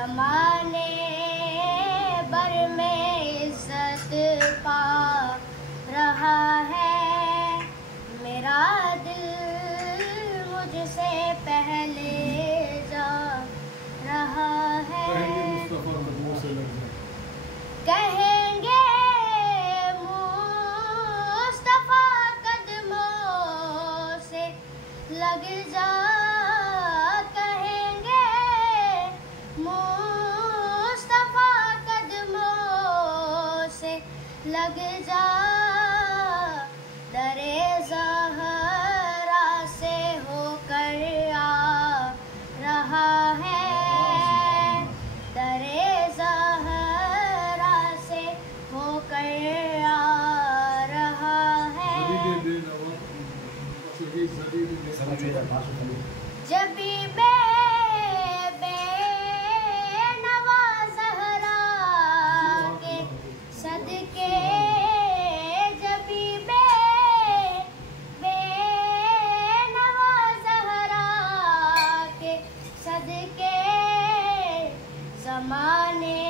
ज़माने भर में इज्जत पा रहा है। मेरा दिल मुझसे पहले जा रहा है। कहेंगे मुस्तफा कदमों से लग जा। कहेंगे मुस्तफा कदमों से लग जा। दरे ज़हरा से होकर आ रहा है। दरे ज़हरा से होकर आ रहा है। जब भी बेनवा ज़हरा के सदके, जब भी बेनवा ज़हरा के सदके, ज़माने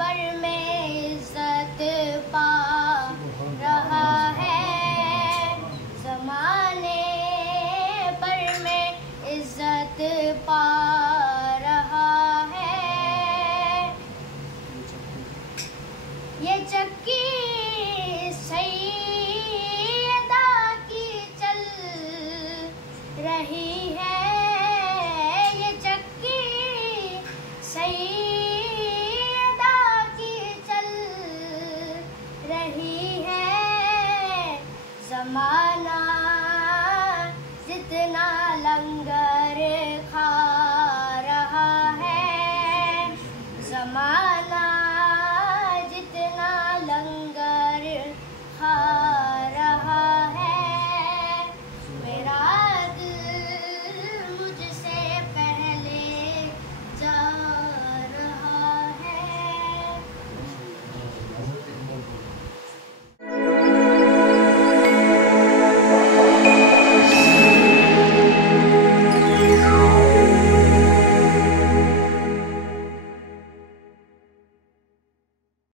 भर में इज्जत पा